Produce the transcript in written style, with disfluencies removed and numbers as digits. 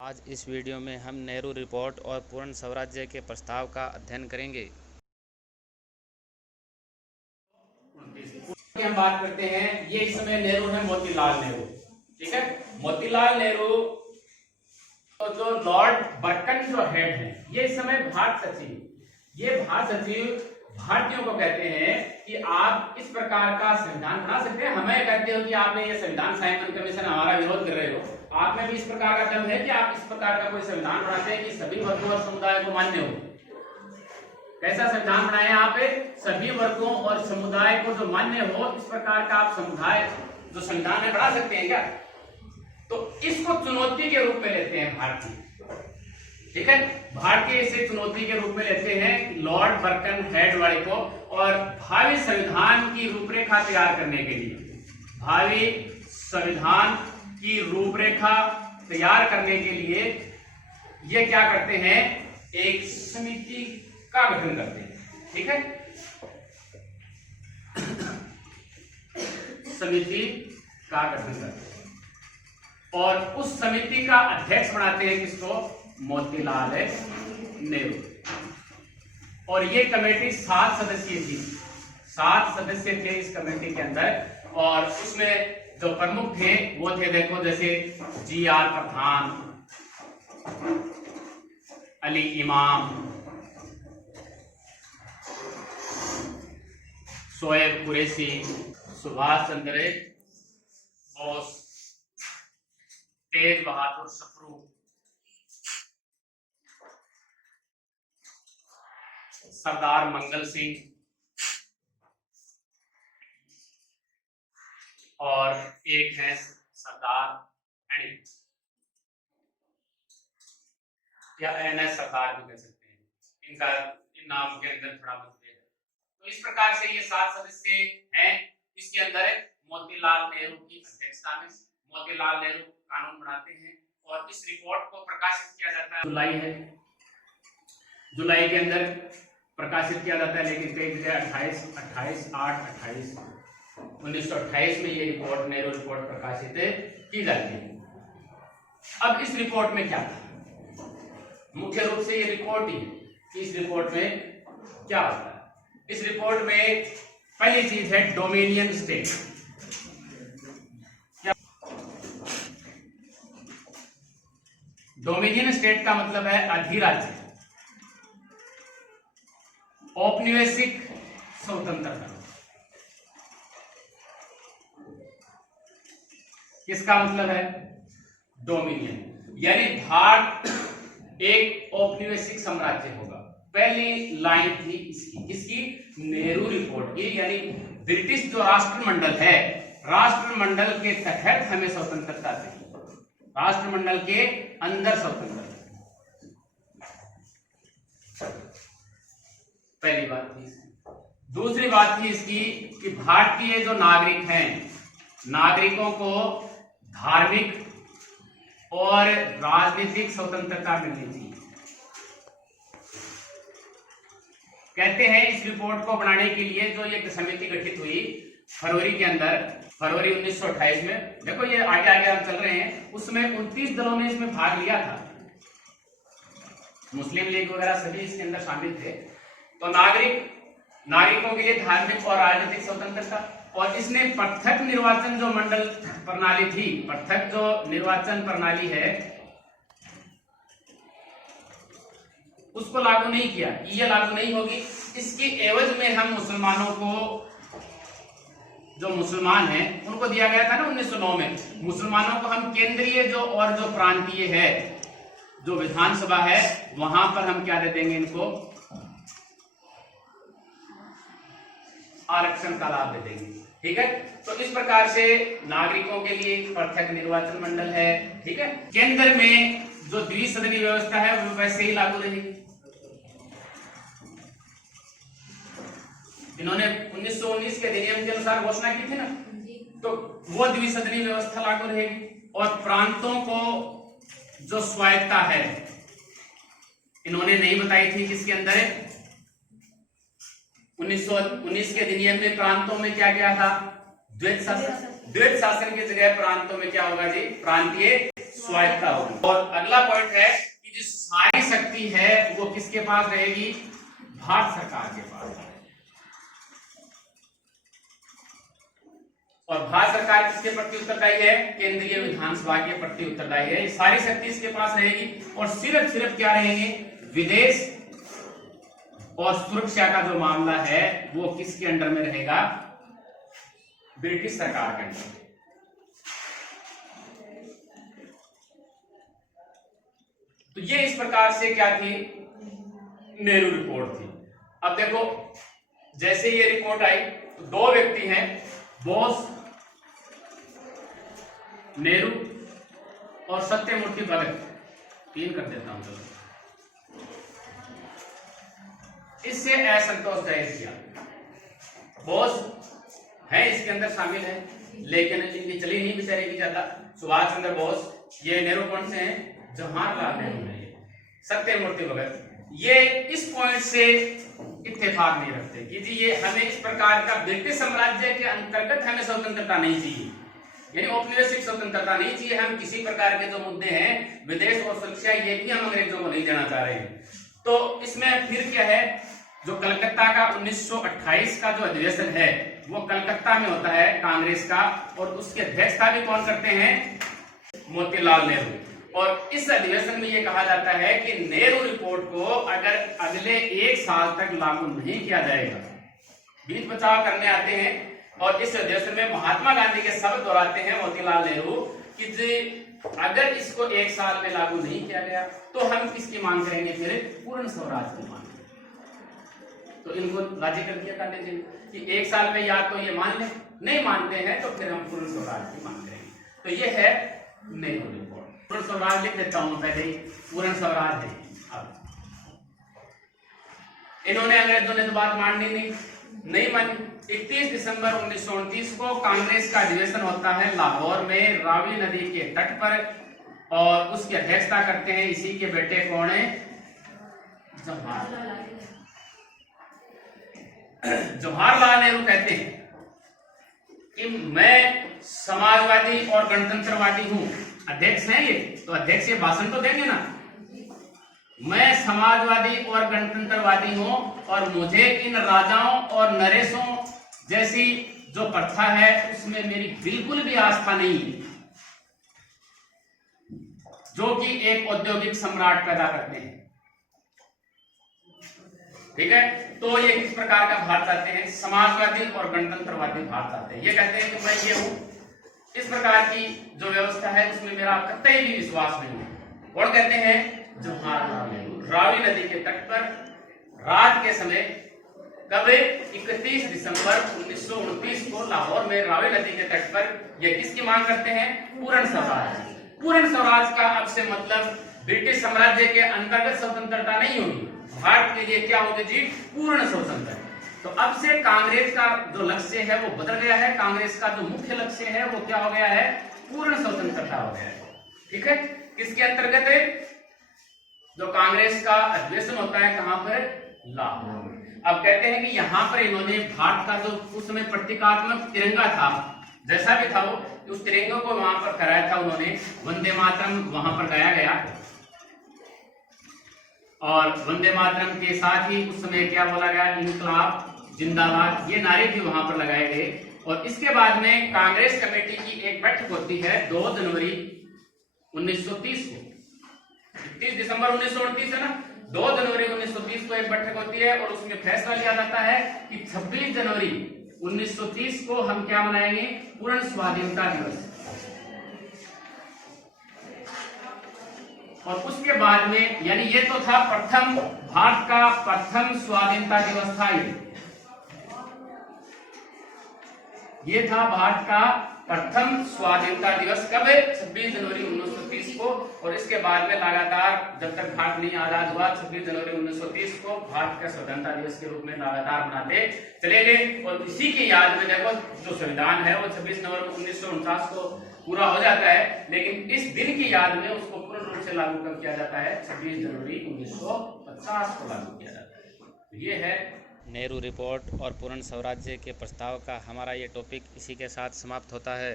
आज इस वीडियो में हम नेहरू रिपोर्ट और पूर्ण स्वराज्य के प्रस्ताव का अध्ययन करेंगे। हम बात करते हैं, ये इस समय नेहरू है, मोतीलाल नेहरू। ठीक है, मोतीलाल नेहरू तो जो लॉर्ड बर्कन जो हेड है, ये इस समय भारत सचिव। ये भारत सचिव भारतीयों को कहते हैं कि आप इस प्रकार का संविधान बना सकते हैं। हमें कहते हो कि आपने ये संविधान साइमन कमीशन हमारा विरोध कर रहे हो, आप में भी इस प्रकार का दम है कि आप इस प्रकार का कोई संविधान बनाते हैं कि सभी वर्गों और समुदाय को मान्य हो। कैसा संविधान बनाए यहाँ पे? सभी वर्गों और समुदाय को जो मान्य हो, इस प्रकार का आप समुदाय जो संविधान में बना सकते हैं क्या? तो इसको चुनौती के रूप में लेते हैं भारतीय। ठीक है, भारतीय इसे चुनौती के रूप में लेते हैं लॉर्ड बर्कन हेड वाले को। और भावी संविधान की रूपरेखा तैयार करने के लिए, भावी संविधान की रूपरेखा तैयार करने के लिए ये क्या करते हैं? एक समिति का गठन करते हैं। ठीक है, समिति का गठन करते हैं और उस समिति का अध्यक्ष बनाते हैं किसको? मोतीलाल नेहरू। और ये कमेटी 7 सदस्यीय थी। 7 सदस्य थे इस कमेटी के अंदर। और उसमें जो प्रमुख थे वो थे, देखो, जैसे जी.आर. प्रधान, अली इमाम, शोएब कुरैशी, सुभाष चंद्र बोस, तेज बहादुर सप्रू, सरदार मंगल सिंह और एक है सरदार एनिक या एनएस सरदार भी कह सकते हैं। इनका इन नाम के अंदर थोड़ा मतभेद है। तो इस प्रकार से ये 7 सदस्य हैं। इसके अंदर मोतीलाल नेहरू की अध्यक्षता में मोतीलाल नेहरू कानून बनाते हैं और इस रिपोर्ट को प्रकाशित किया जाता है। जुलाई के अंदर प्रकाशित किया जाता है, लेकिन कई जगह 28 1928 में ये रिपोर्ट, नेहरू रिपोर्ट प्रकाशित की जाती है। अब इस रिपोर्ट में क्या था? मुख्य रूप से ये रिपोर्ट ही कि इस रिपोर्ट में क्या होता है? इस रिपोर्ट में पहली चीज है डोमिनियन स्टेट। क्या डोमिनियन स्टेट का मतलब है? अधिराज्य, औपनिवेशिक स्वतंत्रता। किसका मतलब है? डोमिनियन, यानी भारत एक औपनिवेशिक साम्राज्य होगा। पहली लाइन थी इसकी, किसकी? नेहरू रिपोर्ट की। यानी ब्रिटिश जो राष्ट्रमंडल है, राष्ट्रमंडल के तहत हमें स्वतंत्रता चाहिए, राष्ट्रमंडल के अंदर स्वतंत्रता। पहली बात थी। दूसरी बात थी इसकी कि भारतीय जो नागरिक हैं, नागरिकों को धार्मिक और राजनीतिक स्वतंत्रता मिलनी चाहिए। कहते हैं इस रिपोर्ट को बनाने के लिए जो ये समिति गठित हुई फरवरी के अंदर, फरवरी 1928 में। देखो ये आगे आगे हम चल रहे हैं, उसमें 29 दलों ने इसमें भाग लिया था। मुस्लिम लीग वगैरह सभी इसके अंदर शामिल थे। तो नागरिकों के लिए धार्मिक और राजनीतिक स्वतंत्रता। और इसने पृथक निर्वाचन जो मंडल प्रणाली थी, पृथक जो निर्वाचन प्रणाली है, उसको लागू नहीं किया। ये लागू नहीं होगी। इसके एवज में हम मुसलमानों को, जो मुसलमान हैं, उनको दिया गया था ना 1909 में, मुसलमानों को हम केंद्रीय जो और जो प्रांतीय है, जो विधानसभा है, वहां पर हम क्या दे देंगे? इनको आरक्षण का लाभ दे देंगे। ठीक है, तो इस प्रकार से नागरिकों के लिए पृथक निर्वाचन मंडल है। ठीक है, केंद्र में जो द्विसदनीय व्यवस्था है वो वैसे ही लागू रहेगी। इन्होंने 1919 के अधिनियम के अनुसार घोषणा की थी ना, तो वो द्विसदनीय व्यवस्था लागू रहेगी। और प्रांतों को जो स्वायत्ता है, इन्होंने नहीं बताई थी किसके अंदर है। 1919 के अधिनियम में प्रांतों में क्या किया था? द्वैत शासन। द्वैत शासन की जगह प्रांतों में क्या होगा जी? प्रांतीय स्वायत्ता होगी। और अगला पॉइंट है कि जो सारी शक्ति है वो किसके पास रहेगी? भारत सरकार के पास। और भारत सरकार किसके प्रति उत्तरदायी है? केंद्रीय विधानसभा के प्रति उत्तरदायी है। सारी शक्ति इसके पास रहेगी और सिर्फ क्या रहेंगे? विदेश और सुरक्षा का जो मामला है वो किसके अंडर में रहेगा? ब्रिटिश सरकार के अंडर। तो ये इस प्रकार से क्या थी? नेहरू रिपोर्ट थी। अब देखो, जैसे ये रिपोर्ट आई तो दो व्यक्ति हैं, बोस नेहरू और सत्यमूर्ति भगत, 3 कर देता हूं। चलो, इससे असंतोष जाहिर किया। बोस है इसके अंदर शामिल है, लेकिन इनकी चली नहीं बेचारे की ज्यादा। सुभाष चंद्र बोस, ये नेहरू कौन से हैं? जवाहरलाल नेहरू है। सत्यमूर्ति भगत ये इस पॉइंट से इत्तेफाक नहीं रखते कि जी ये हमें इस प्रकार का ब्रिटिश साम्राज्य के अंतर्गत हमें स्वतंत्रता नहीं चाहिए, यानी औपनिवेशिक स्वतंत्रता नहीं चाहिए। हम किसी प्रकार के जो मुद्दे हैं, विदेश और सुरक्षा, ये भी हम अंग्रेजों को नहीं देना चाह रहे हैं। तो इसमें फिर क्या है? जो कलकत्ता का 1928 का जो अधिवेशन है वो कलकत्ता में होता है कांग्रेस का, और उसकी अध्यक्षता भी कौन करते हैं? मोतीलाल नेहरू। और इस अधिवेशन में यह कहा जाता है कि नेहरू रिपोर्ट को अगर अगले 1 साल तक लागू नहीं किया जाएगा, बीच बचाव करने आते हैं। और इस अधिवेशन में महात्मा गांधी के शब्द दोहराते हैं मोतीलाल नेहरू कि अगर इसको 1 साल में लागू नहीं किया गया तो हम किसकी मांग करेंगे? फिर पूर्ण स्वराज की मांग। तो इनको राजी कर दिया गांधी जी कि 1 साल में या तो ये मान ले, नहीं मानते हैं तो फिर हम पूर्ण स्वराज की मांग करेंगे। तो ये है नेहरू रिपोर्ट। पूर्ण स्वराज लिख देता हूं पहले ही, पूर्ण स्वराज है। अब इन्होंने, अंग्रेजों ने तो बात माननी नहीं मानी। 31 दिसंबर 1929 को कांग्रेस का अधिवेशन होता है लाहौर में, रावी नदी के तट पर, और उसकी अध्यक्षता करते हैं इसी के बेटे कौन है? जवाहरलाल नेहरू कहते हैं कि मैं समाजवादी और गणतंत्रवादी हूं। अध्यक्ष हैं ये, तो अध्यक्ष ये भाषण तो देंगे ना। मैं समाजवादी और गणतंत्रवादी हूं और मुझे इन राजाओं और नरेशों जैसी जो प्रथा है उसमें मेरी बिल्कुल भी आस्था नहीं है, जो कि एक औद्योगिक सम्राट पैदा करते हैं। ठीक है, तो ये किस प्रकार का भारत चाहते हैं? समाजवादी और गणतंत्रवादी भारत चाहते हैं। ये कहते हैं कि मैं ये हूं, इस प्रकार की जो व्यवस्था है उसमें मेरा कतई भी विश्वास नहीं है। और कहते हैं जवाहरलाल नेहरू, रावी नदी के तट पर रात के समय, कब? 31 दिसंबर 1929 को लाहौर में रावी नदी के तट पर ये किसकी मांग करते हैं? पूर्ण स्वराज। पूर्ण स्वराज का अब से मतलब ब्रिटिश साम्राज्य के अंतर्गत स्वतंत्रता नहीं होगी, भारत के लिए क्या होगी जी? पूर्ण स्वतंत्रता। तो अब से कांग्रेस का जो लक्ष्य है वो बदल गया है। कांग्रेस का जो मुख्य लक्ष्य है वो क्या हो गया है? पूर्ण स्वतंत्रता हो गया है। ठीक है, किसके अंतर्गत है? जो कांग्रेस का अधिवेशन होता है कहां पर? लाहौर में। अब कहते हैं कि यहां पर इन्होंने भारत का जो उस समय प्रतीकात्मक तिरंगा था, जैसा भी था वो, उस तिरंगे को वहां पर फहराया था उन्होंने। वंदे मातरम वहां पर गाया गया, और वंदे मातरम के साथ ही उस समय क्या बोला गया? इनकलाब जिंदाबाद, ये नारे भी वहां पर लगाए गए। और इसके बाद में कांग्रेस कमेटी की एक बैठक होती है 2 जनवरी 1930 को। 31 दिसंबर 1929 है ना, 2 जनवरी 1930 को एक बैठक होती है और उसमें फैसला लिया जाता है कि 26 जनवरी 1930 को हम क्या मनाएंगे? पूर्ण स्वाधीनता दिवस। और उसके बाद में, यानी ये तो था प्रथम, भारत का प्रथम स्वाधीनता दिवस था ये था भारत का प्रथम स्वाधीनता दिवस। कब? 26 जनवरी 1930 को। और इसके बाद में लगातार जब तक भारत नहीं आजाद हुआ, 26 जनवरी 1930 को भारत का स्वतंत्रता दिवस के रूप में लगातार मनाते चले गए। और इसी की याद में देखो जो संविधान है वो 26 नवंबर 1949 को पूरा हो जाता है, लेकिन इस दिन की याद में उसको पूर्ण रूप से लागू कब किया जाता है? 26 जनवरी 1950 को लागू किया जाता है। तो ये है नेहरू रिपोर्ट और पूर्ण स्वराज्य के प्रस्ताव का हमारा ये टॉपिक इसी के साथ समाप्त होता है।